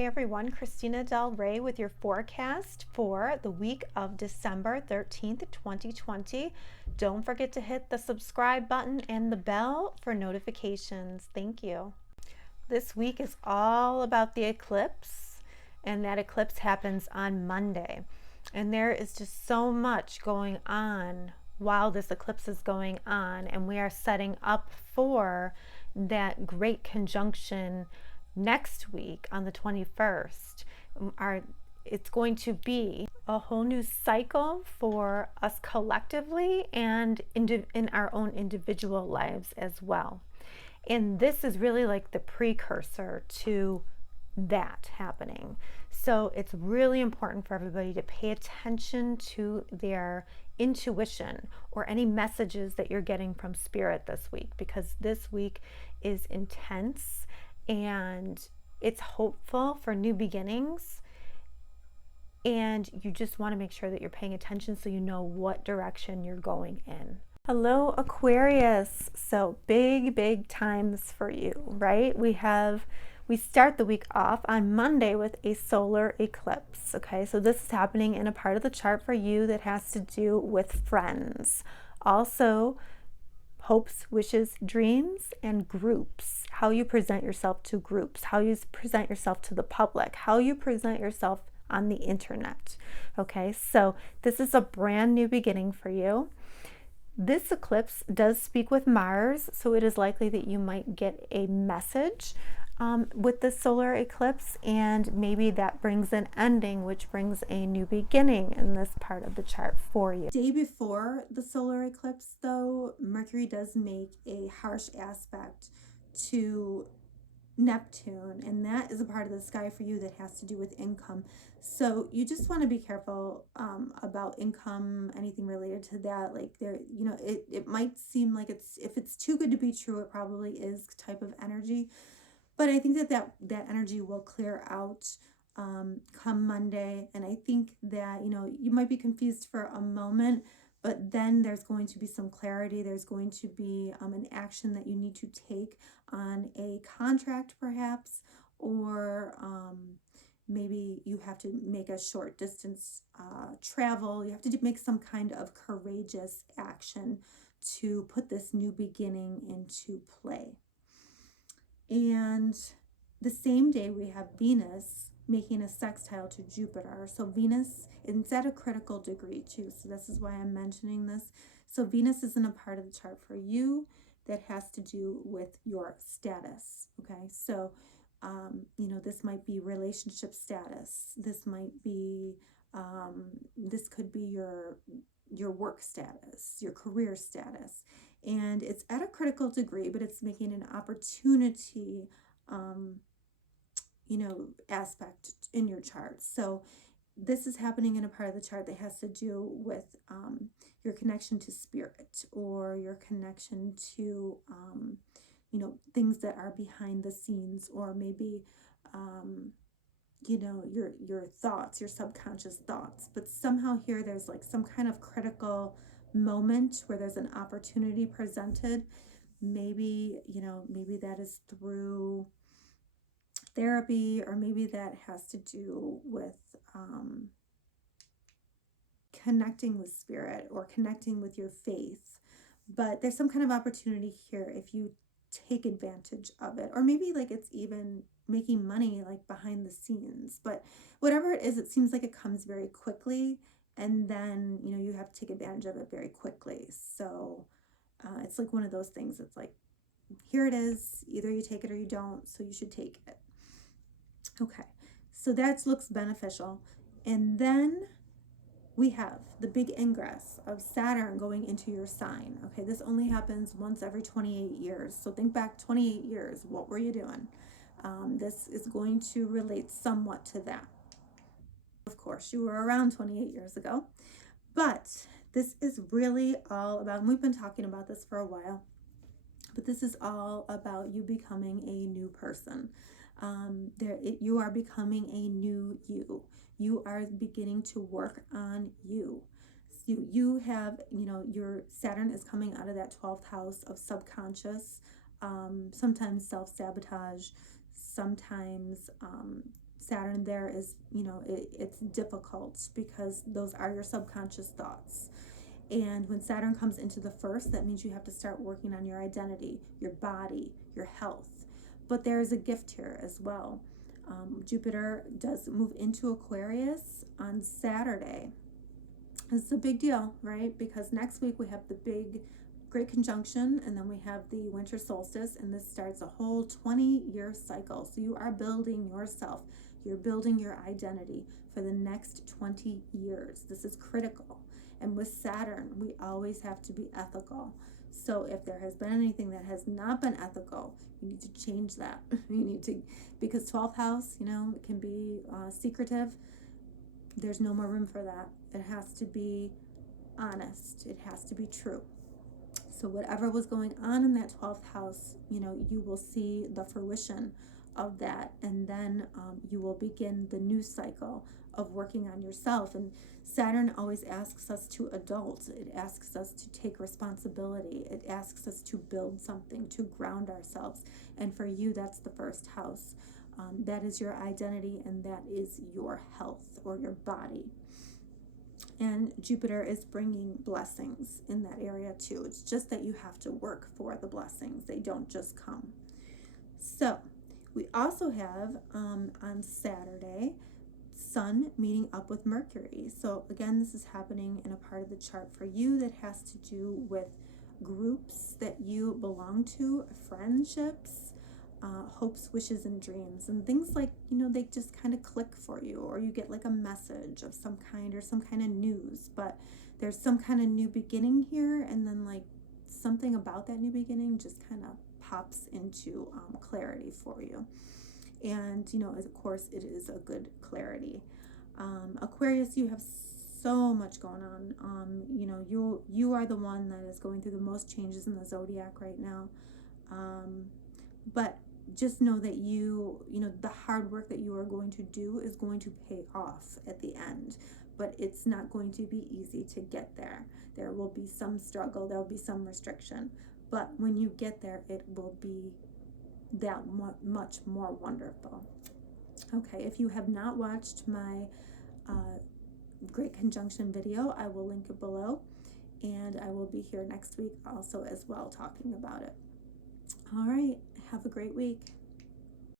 Hey everyone, Christina Del Rey with your forecast for the week of December 13th, 2020. Don't forget to hit the subscribe button and the bell for notifications. Thank you. This week is all about the eclipse, and that eclipse happens on Monday. And there is just so much going on while this eclipse is going on, and we are setting up for that great conjunction next week on the 21st. It's going to be a whole new cycle for us collectively and in our own individual lives as well. And this is really like the precursor to that happening. So it's really important for everybody to pay attention to their intuition or any messages that you're getting from spirit this week, because this week is intense and it's hopeful for new beginnings, and you just want to make sure that you're paying attention so you know what direction you're going in. Hello Aquarius. So big times for you, right? We start the week off on Monday with a solar eclipse. Okay, so this is happening in a part of the chart for you that has to do with friends, also hopes, wishes, dreams, and groups. How you present yourself to groups, how you present yourself to the public, how you present yourself on the internet. Okay, so this is a brand new beginning for you. This eclipse does speak with Mars, so it is likely that you might get a message with the solar eclipse, and maybe that brings an ending, which brings a new beginning in this part of the chart for you. Day before the solar eclipse, though, Mercury does make a harsh aspect to Neptune, and that is a part of the sky for you that has to do with income. So you just want to be careful about income, anything related to that. Like it might seem like if it's too good to be true, it probably is type of energy. But I think that energy will clear out come Monday. And I think that, you might be confused for a moment, but then there's going to be some clarity. There's going to be an action that you need to take on a contract perhaps, or maybe you have to make a short distance travel. You have to make some kind of courageous action to put this new beginning into play. And the same day we have Venus making a sextile to Jupiter. So Venus is at a critical degree too. So this is why I'm mentioning this. So Venus is in a part of the chart for you that has to do with your status. Okay, so this might be relationship status. This might be this could be your work status, your career status. And it's at a critical degree, but it's making an opportunity aspect in your chart. So this is happening in a part of the chart that has to do with your connection to spirit, or your connection to things that are behind the scenes, or maybe your thoughts, your subconscious thoughts. But somehow here there's like some kind of critical moment where there's an opportunity presented. Maybe that is through therapy, or maybe that has to do with connecting with spirit or connecting with your faith. But there's some kind of opportunity here if you take advantage of it, or maybe like it's even making money like behind the scenes. But whatever it is, it seems like it comes very quickly, and then you have to take advantage of it very quickly. So it's like one of those things. It's like, here it is, either you take it or you don't, so you should take it. Okay, so that looks beneficial. And then we have the big ingress of Saturn going into your sign. Okay, this only happens once every 28 years. So think back 28 years. What were you doing? This is going to relate somewhat to that. Of course, you were around 28 years ago. But this is really all about, and we've been talking about this for a while, but this is all about you becoming a new person. You are becoming a new you. You are beginning to work on you. You have, your Saturn is coming out of that 12th house of subconscious, sometimes self-sabotage, sometimes Saturn there is, it's difficult because those are your subconscious thoughts. And when Saturn comes into the first, that means you have to start working on your identity, your body, your health. But there is a gift here as well. Jupiter does move into Aquarius on Saturday. It's a big deal, right? Because next week we have the big great conjunction, and then we have the winter solstice, and this starts a whole 20-year cycle. So you are building yourself. You're building your identity for the next 20 years. This is critical. And with Saturn, we always have to be ethical. So if there has been anything that has not been ethical, you need to change that. You need to, because 12th house, it can be secretive. There's no more room for that. It has to be honest. It has to be true. So whatever was going on in that 12th house, you will see the fruition of that, and then you will begin the new cycle of working on yourself. And Saturn always asks us to adult. It asks us to take responsibility. It asks us to build something, to ground ourselves. And for you, that's the first house. That is your identity, and that is your health or your body. And Jupiter is bringing blessings in that area too. It's just that you have to work for the blessings. They don't just come. So we also have on Saturday, Sun meeting up with Mercury. So again, this is happening in a part of the chart for you that has to do with groups that you belong to, friendships, hopes, wishes, and dreams, and things like, they just kind of click for you, or you get like a message of some kind or some kind of news, but there's some kind of new beginning here, and then like something about that new beginning just kind of pops into clarity for you. And, of course, it is a good clarity. Aquarius, you have so much going on. You are the one that is going through the most changes in the zodiac right now. But just know that the hard work that you are going to do is going to pay off at the end. But it's not going to be easy to get there. There will be some struggle. There will be some restriction. But when you get there, it will be that much more wonderful. Okay, if you have not watched my Great Conjunction video, I will link it below. And I will be here next week also as well talking about it. All right, have a great week.